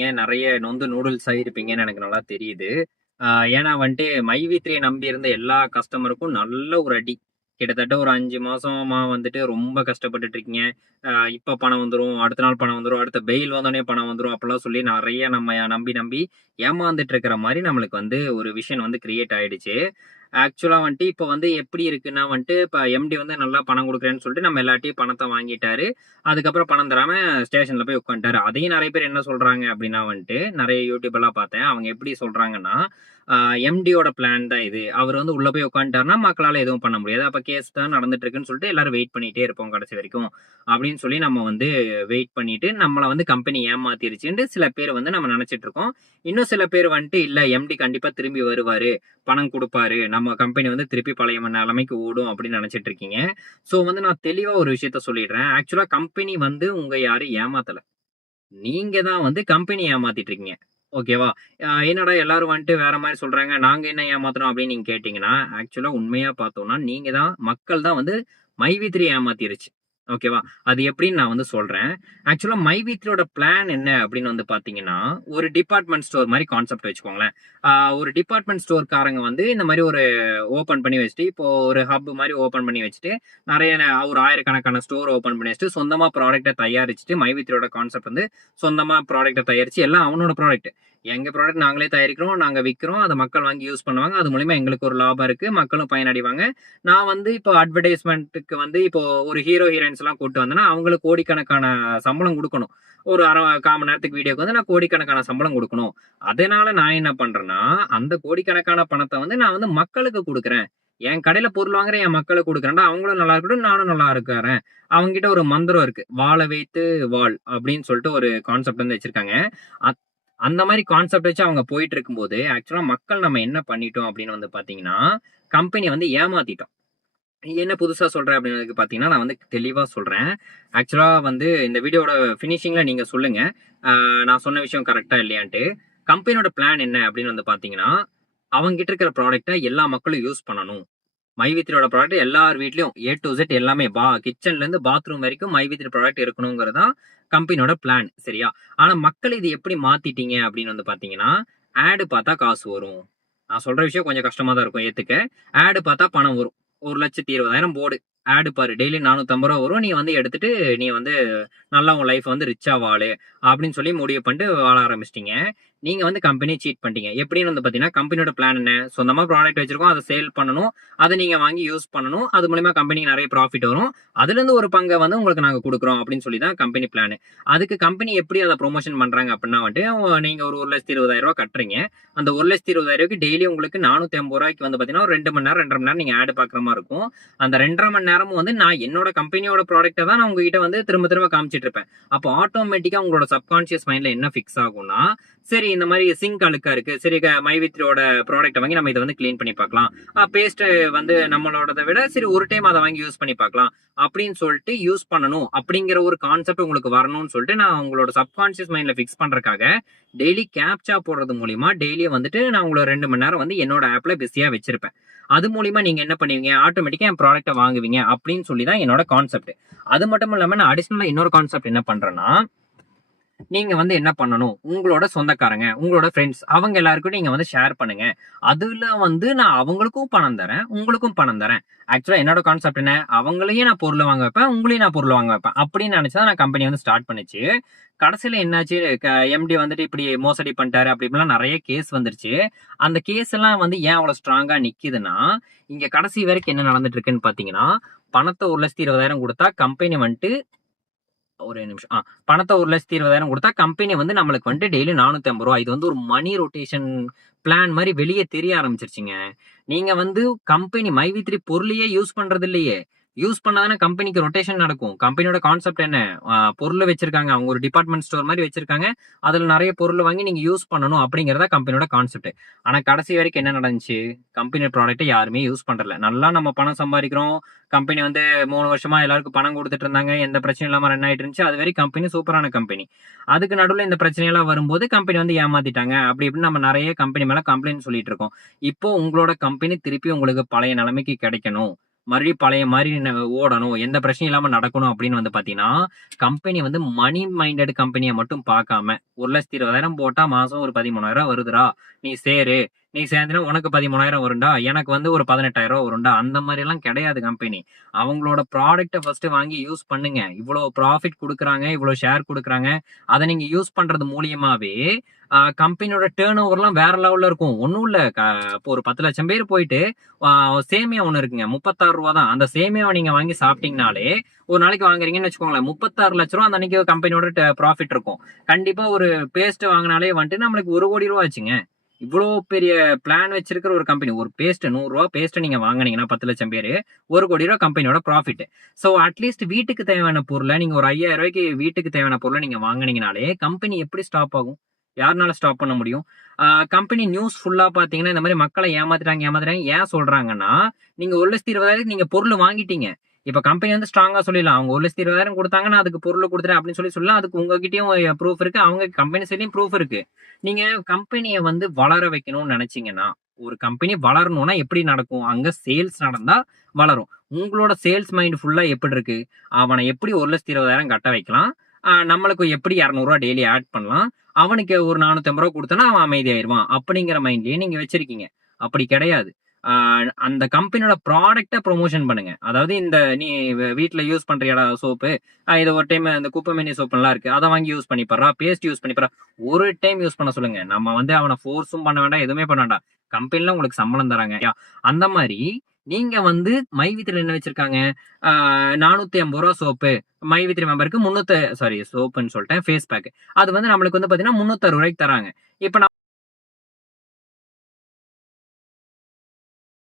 இருப்பீங்க. நெறைய நொந்து நூடுல்ஸ் ஆயிருப்பீங்கன்னு எனக்கு நல்லா தெரியுது. அ ஏன்னா வந்துட்டு மைவி3 நம்பி இருந்த எல்லா கஸ்டமருக்கும் நல்ல ஒரு அடி. கிட்டத்தட்ட ஒரு 5 மாசமா வந்துட்டு ரொம்ப கஷ்டப்பட்டுட்டு இருக்கீங்க. இப்ப பணம் வந்துரும், அடுத்த நாள் பணம் வந்துரும், அடுத்த பெயில் வந்தோனே பணம் வந்துரும் அப்படிலாம் சொல்லி நெறைய நம்ம நம்பி நம்பி ஏமாந்துட்டு இருக்கிற மாரி நம்மளுக்கு வந்து ஒரு விஷயம் வந்து கிரியேட் ஆயிடுச்சு. ஆக்சுவலா வந்துட்டு இப்ப வந்து எப்படி இருக்குன்னா வந்துட்டு, இப்ப எம்டி வந்து நல்லா பணம் குடுக்குறேன்னு சொல்லிட்டு நம்ம எல்லார்ட்டயும் பணத்த வாங்கிட்டாரு. அதுக்கப்புறம் பணம் தராம ஸ்டேஷன்ல போய் உட்காந்துட்டாரு. அதையும் நெறைய பேர் என்ன சொல்றாங்க அப்படின்னா வந்துட்டு, நெறைய யூடியூப் எல்லாம் பார்த்தேன். அவங்க எப்படி சொல்றாங்கன்னா, எம்டியோட பிளான் தான் இது. அவரு வந்து உள்ள போய் உட்காந்துட்டாருன்னா, மக்களால எதுவும் பண்ண முடியாது. அப்ப கேஸ் தான் நடந்துட்டு இருக்குன்னு சொல்லிட்டு எல்லாரும் வெயிட் பண்ணிட்டே இருப்போம் கடைசி வரைக்கும். அப்படின்னு சொல்லி நம்ம வந்து வெயிட் பண்ணிட்டு, நம்மள வந்து கம்பெனி ஏமாத்திருச்சுன்ட்டு சில பேர் வந்து நம்ம நெனச்சுட்டு இருக்கோம். இன்னும் சில பேர் வந்துட்டு, இல்ல எம்டி கண்டிப்பா திரும்பி வருவாரு. பணம் குடுப்பாரு. நம்ம கம்பெனி வந்து திருப்பி பழைய நிலைமைக்கு ஓடும் அப்படின்னு நெனச்சுட்டு இருக்கீங்க. சோ வந்து நான் தெளிவா ஒரு விஷயத்த சொல்லிடுறேன். ஆக்சுவலா கம்பெனி வந்து உங்க யாரையும் ஏமாத்தல. நீங்க தான் வந்து கம்பெனிய ஏமாத்திட்டு இருக்கீங்க. ஓகேவா? என்னடா எல்லாரும் வந்துட்டு வேற மாரி சொல்றாங்க. நாங்க என்ன ஏமாத்துனோம் அப்படின்னு நீங்க கேட்டீங்கன்னா, ஆக்சுவலா உண்மையா பார்த்தோம்னா, நீங்க தான் மக்கள் தான் வந்து மைவி3 ஏமாத்திருச்சு. ஓகேவா? அது எப்படின்னு நான் வந்து சொல்றேன். ஆக்சுவலா மைவி3யோட பிளான் என்ன அப்படின்னு வந்து பார்த்தீங்கன்னா, ஒரு டிபார்ட்மெண்ட் ஸ்டோர் மாரி கான்செப்ட் வச்சுக்கோங்களேன். ஆ ஒரு டிபார்ட்மெண்ட் ஸ்டோர்காரங்க வந்து இந்த மாரி ஒரு ஓப்பன் பண்ணி வச்சுட்டு, இப்போ ஒரு ஹப் மாரி ஓப்பன் பண்ணி வச்சுட்டு, நெறைய ஒரு 1000கணக்கான ஸ்டோர் ஓப்பன் பண்ணி வச்சுட்டு, சொந்தமா ப்ராடக்ட்ட தயாரிச்சுட்டு மைவி3யோட கான்செப்ட் வந்து சொந்தமா ப்ராடக்ட்ட தயாரிச்சு எல்லாம் அவனோட ப்ராடக்ட். எங்க ப்ராடக்ட் நாங்களே தயாரிக்கிறோம், நாங்க விக்கிறோம். அத மக்கள் வாங்கி யூஸ் பண்ணுவாங்க. அது மூலியமா எங்களுக்கு ஒரு லாபம் இருக்கு. மக்களும் பயனடைவாங்க. நான் வந்து இப்போ அட்வர்டைஸ்மென்ட்க்கு வந்து இப்போ ஒரு ஹீரோ, ஹீரோயின்ஸ்லாம் கூட்டு வந்தேன்னா, அவங்களுக்கு கோடிக்கணக்கான சம்பளம் குடுக்கணும். ஒரு 1/2 மணி நேரத்துக்கு வீடியோக்கு வந்து நான் கோடிக்கணக்கான சம்பளம் குடுக்கணும். அதனால நான் என்ன பண்றேன்னா, அந்த கோடிக்கணக்கான பணத்த வந்து நான் வந்து மக்களுக்கு குடுக்குறேன். என் கடையில பொருள் வாங்குற என் மக்களுக்கு குடுக்குறேன்டா, அவங்களும் நல்லா இருக்கட்டும், நானும் நல்லா இருக்கிறேன். அவங்ககிட்ட ஒரு மந்திரம் இருக்கு. "வாழ வைத்து வாழ்" அப்படின்னு சொல்லிட்டு ஒரு கான்செப்ட் வந்து வச்சிருக்காங்க. அத் அந்த மாரி கான்செப்ட் வச்சு அவங்க போயிட்டு இருக்கும்போது, ஆக்சுவலா மக்கள் நம்ம என்ன பண்ணிட்டோம் அப்படின்னு வந்து பார்த்தீங்கன்னா, கம்பெனிய வந்து ஏமாத்திட்டோம். என்ன புதுசா சொல்றேன் அப்படின்றதுக்கு பார்த்தீங்கன்னா, நான் வந்து தெளிவா சொல்றேன். ஆக்சுவலா வந்து இந்த வீடியோவோட ஃபினிஷிங்ல நீங்க சொல்லுங்க. நான் சொன்ன விஷயம் கரெக்ட்டா இல்லையான்ட்டு. கம்பெனியோட பிளான் என்ன அப்படின்னு வந்து பார்த்தீங்கன்னா, அவங்ககிட்ட இருக்கிற ப்ராடக்ட்ட எல்லா மக்களும் யூஸ் பண்ணணும். மைவி3யோட ப்ராடக்ட் எல்லார் வீட்லயும் ஏ டூ இசட் எல்லாமே கிச்சன்ல இருந்து பாத்ரூம் வரைக்கும் மைவி3 ப்ராடக்ட் இருக்கணுங்கிறது தான் கம்பெனியோட பிளான். சரியா? ஆனா மக்கள் இது எப்படி மாத்திட்டீங்க அப்படின்னு வந்து பார்த்தீங்கன்னா, ஆட் பார்த்தா காசு வரும். நான் சொல்ற விஷயம் கொஞ்சம் கஷ்டமா தான் இருக்கும் ஏத்துக்க. ஆட் பார்த்தா பணம் வரும். 1,20,000 போடு. ஆட் பாரு. டெய்லி ரூ. 450 வரும். நீ வந்து எடுத்துட்டு நீ வந்து நல்லா உன் லைஃப் வந்து ரிச்சா வாழு அப்படின்னு சொல்லி முடிவு பண்ணிட்டு வாழ ஆரம்பிச்சிட்டீங்க. நீங்க வந்து கம்பெனிய சீட் பண்ணிட்டீங்க. எப்படின்னு வந்து பார்த்தீங்கன்னா, கம்பெனியோட பிளான் என்ன? சொந்தமா ப்ராடக்ட் வச்சிருக்கோம். அத சேல் பண்ணணும். அத நீங்க வாங்கி யூஸ் பண்ணணும். அது மூலியமா கம்பெனிக்கு நெறைய ப்ராஃபிட் வரும். அதுலருந்து ஒரு பங்க வந்து உங்களுக்கு நாங்க குடுக்குறோம் அப்படின்னு சொல்லி தான் கம்பெனி பிளான். அதுக்கு கம்பெனி எப்படி அத புரமோஷன் பண்றாங்க அப்படின்னா வந்துட்டு, நீங்க ஒரு ரூ. 1,20,000 கட்டுறீங்க. அந்த ரூ. 1,20,000க்கு டெய்லி உங்களுக்கு ரூ. 450 வந்து பார்த்தீங்கன்னா, ஒரு 2 மணி நேரம், 2 1/2 மணி நேரம் நீங்க ஆட் பார்க்குற மாரி இருக்கும். அந்த 2 1/2 மணி நேரமும் வந்து நான் என்னோட கம்பெனியோட ப்ராடக்ட்ட தான் நான் உங்ககிட்ட வந்து திரும்ப திரும்ப காமிச்சிட்டு இருப்பேன். அப்போ ஆட்டோமேட்டிக்கா உங்களோட சப்கான்ஷியஸ் மைண்ட்ல என்ன ஃபிக்ஸ் ஆகும்னா, சரி இந்த மாரி சிங்க் அழுக்கா இருக்கு. சரி மைவித்ரோட ப்ராடக்ட்ட வாங்கி நம்ம இத வந்து கிளீன் பண்ணி பார்க்கலாம். பேஸ்ட் வந்து நம்மளோடத விட சரி ஒரு டைம் அத வாங்கி யூஸ் பண்ணி பார்க்கலாம். அப்படின்னு சொல்லிட்டு யூஸ் பண்ணணும். அப்படிங்கிற ஒரு கான்செப்ட் உங்களுக்கு வரணும்னு சொல்லிட்டு நான் உங்களோட சப்கான்ஷியஸ் மைண்ட்ல ஃபிக்ஸ் பண்றதுக்காக டெய்லி கேப்சா போடுறது மூலியமா டெய்லியும் வந்துட்டு நான் உங்கள 2 மணி நேரம் வந்து என்னோட ஆப்ல பிஸியா வச்சிருப்பேன். அது மூலியமா நீங்க என்ன பண்ணுவீங்க? ஆட்டோமேட்டிக்கா என் ப்ராடக்ட்ட வாங்குவீங்க அப்படின்னு சொல்லி தான் என்னோட கான்செப்ட். அது மட்டும் இல்லாம நான் அடிஷனலா இன்னொரு கான்செப்ட் என்ன பண்றேன்னா, நீங்க வந்து என்ன பண்ணணும்? உங்களோட சொந்தக்காரங்க, உங்களோட ஃபிரெண்ட்ஸ் அவங்க எல்லாருக்கும் நீங்க வந்து ஷேர் பண்ணுங்க. அதுல வந்து நான் அவங்களுக்கும் பணம் தரேன், உங்களுக்கும் பணம் தரேன். ஆக்சுவலா என்னோட கான்செப்ட் என்ன? அவங்களையும் நான் பொருள் வாங்க வைப்பேன், உங்களையும் நான் பொருள் வாங்க வைப்பேன். அப்படின்னு நினைச்சு தான் நான் கம்பெனி வந்து ஸ்டார்ட் பண்ணுச்சு. கடைசியில என்னாச்சு? எம்டி வந்துட்டு இப்படி மோசடி பண்ணிட்டாரு அப்படி இப்படிலாம் நெறைய கேஸ் வந்துருச்சு. அந்த கேஸ் எல்லாம் வந்து ஏன் அவ்வளவு ஸ்ட்ராங்கா நிக்குதுன்னா, இங்க கடைசி வரைக்கும் என்ன நடந்துட்டு இருக்குன்னு பார்த்தீங்கன்னா, பணத்த 1,20,000 குடுத்தா கம்பெனி வந்துட்டு ஒரே நிமிஷம். பணத்த 1,20,000 குடுத்தா கம்பெனி வந்து நம்மளுக்கு வந்துட்டு டெய்லி ரூ. 450 இது வந்து ஒரு மணி ரொட்டேஷன் பிளான் மாரி வெளிய தெரிய ஆரம்பிச்சுருச்சுங்க. நீங்க வந்து கம்பெனி மைவி3 பொருளையே யூஸ் பண்றது இல்லையே. யூஸ் பண்ணா தானே கம்பெனிக்கு ரொட்டேஷன் நடக்கும். கம்பெனியோட கான்செப்ட் என்ன? பொருள் வச்சிருக்காங்க. அவங்க ஒரு டிபார்ட்மெண்ட் ஸ்டோர் மாரி வச்சிருக்காங்க. அதுல நெறைய பொருள் வாங்கி நீங்க யூஸ் பண்ணணும் அப்படிங்கிறது தான் கம்பெனியோட கான்செப்ட். ஆனா கடைசி வரைக்கும் என்ன நடந்துச்சு? கம்பெனி ப்ராடக்ட்ட யாருமே யூஸ் பண்றதில்ல. நல்லா நம்ம பணம் சம்பாரிக்கிறோம். கம்பெனி வந்து 3 வருஷமா எல்லாருக்கும் பணம் குடுத்துட்டு இருந்தாங்க. எந்த பிரச்சனையும் இல்லாம ரன் ஆயிட்டு இருந்துச்சு. அதுவரை கம்பெனி சூப்பரான கம்பெனி. அதுக்கு நடுவுல இந்த பிரச்சனையெல்லாம் வரும்போது கம்பெனி வந்து ஏமாத்திட்டாங்க. அப்படி இப்படின்னு நம்ம நெறைய கம்பெனி மேல கம்ப்ளைண்ட் சொல்லிட்டு இருக்கோம். இப்போ உங்களோட கம்பெனி திருப்பி உங்களுக்கு பழைய நிலைமைக்கு கிடைக்கணும். மறுபடியும் பழைய மாதிரி ஓடணும், எந்த பிரச்சனையும் இல்லாம நடக்கணும் அப்படின்னு வந்து பாத்தீங்கன்னா, கம்பெனி வந்து மணி மைண்டட் கம்பெனிய மட்டும் பார்க்காம, 1,20,000 போட்டா மாசம் ஒரு 13,000 வருதுடா, நீ சேரு. நீ சேர்ந்தீன்னா உனக்கு 13,000 வரும்டா, எனக்கு வந்து ஒரு 18,000 வரும்டா. அந்த மாரி எல்லாம் கிடையாது கம்பெனி. அவங்களோட ப்ராடக்ட்ட ஃபர்ஸ்ட் வாங்கி யூஸ் பண்ணுங்க. இவ்ளோ ப்ராஃபிட் குடுக்குறாங்க, இவ்ளோ ஷேர் குடுக்குறாங்க. அத நீங்க யூஸ் பண்றது மூலியமாவே கம்பெனியோட டர்ன் ஓவர்லாம் வேற லெவல்ல இருக்கும். ஒண்ணும் இல்ல. இப்போ ஒரு 10 லட்சம் பேர் போயிட்டு ஆ சேமியா ஒண்ணு இருக்குங்க. ரூ. 36 தான். அந்த சேமியாவ நீங்க வாங்கி சாப்பிட்டீங்கனாலே, ஒரு நாளைக்கு வாங்குறீங்கன்னு வச்சுக்கோங்களேன். ரூ. 36,00,000 அந்த அன்னைக்கு கம்பெனியோட ப்ராஃபிட் இருக்கும். கண்டிப்பா ஒரு பேஸ்ட் வாங்குனாலே வந்துட்டு நம்மளுக்கு ரூ. 1,00,00,000 ஆச்சுங்க. இவ்ளோ பெரிய பிளான் வச்சிருக்கிற ஒரு கம்பெனி. ஒரு பேஸ்ட் ரூ. 100 பேஸ்ட் நீங்க வாங்குனீங்கன்னா 10 லட்சம் பேரு, ரூ. 1,00,00,000 கம்பெனியோட ப்ராஃபிட். சோ அட்லீஸ்ட் வீட்டுக்கு தேவையான பொருள நீங்க ஒரு ரூ. 5,000க்கு வீட்டுக்கு தேவையான பொருள நீங்க வாங்குனீங்கனாலே, கம்பெனி எப்படி ஸ்டாப் ஆகும்? யாருனால ஸ்டாப் பண்ண முடியும்? கம்பெனி நியூஸ் ஃபுல்லா பார்த்தீங்கன்னா, இந்த மாரி மக்கள ஏமாத்துறாங்க, ஏமாத்துறாங்க. ஏன் சொல்றாங்கன்னா, நீங்க 1,20,000க்கு நீங்க பொருள் வாங்கிட்டீங்க. இப்ப கம்பெனி வந்து ஸ்ட்ராங்கா சொல்லிடலாம். அவங்க 1,20,000 குடுத்தாங்க, நான் அதுக்கு பொருள் குடுத்துட்டேன் அப்படின்னு சொல்லலாம். அதுக்கு உங்ககிட்டயும் ப்ரூஃப் இருக்கு. அவங்க கம்பெனி சைட்லயும் ப்ரூஃப் இருக்கு. நீங்க கம்பெனிய வந்து வளர வைக்கணும்னு நெனச்சீங்கன்னா, ஒரு கம்பெனி வளரணும்னா எப்படி நடக்கும்? அங்க சேல்ஸ் நடந்தா வளரும். உங்களோட சேல்ஸ் மைண்ட் ஃபுல்லா எப்படி இருக்கு? அவன எப்படி 1,20,000 கட்ட வைக்கலாம்? நம்மளுக்கு எப்படி ரூ. 200 டெய்லி ஆட் பண்ணலாம்? அவனுக்கு ஒரு ரூ. 450 குடுத்தோம்னா அவன் அமைதியாயிருவான். அப்படிங்கிற மைண்ட்லயே நீங்க வச்சிருக்கீங்க. அப்படி கிடையாது. ஆ அந்த கம்பெனியோட ப்ராடக்ட்ட ப்ரமோஷன் பண்ணுங்க. அதாவது இந்த நீ வீட்ல யூஸ் பண்றியாடா சோப்பு? இத ஒரு டைம் இந்த குப்பைமேனி சோப்புலாம் இருக்கு. அத வாங்கி யூஸ் பண்ணி பாருடா. பேஸ்ட் யூஸ் பண்ணி பாருடா. ஒரு டைம் யூஸ் பண்ண சொல்லுங்க. நம்ம வந்து அவன ஃபோர்ஸும் பண்ண வேண்டாம். எதுவுமே பண்ண வேண்டாம். கம்பெனில உங்களுக்கு சம்பளம் தராங்க. அந்த மாரி நீங்க வந்து மைவித்ல என்ன வச்சிருக்காங்க? ஆ ரூ. 450 சோப்பு. மைவித்ரி மெம்பருக்கு சோப்புன்னு சொல்ட்டேன். Face pack. அது வந்து நம்மளுக்கு வந்து பாத்தீங்கன்னா ரூ. 360 தராங்க. இப்ப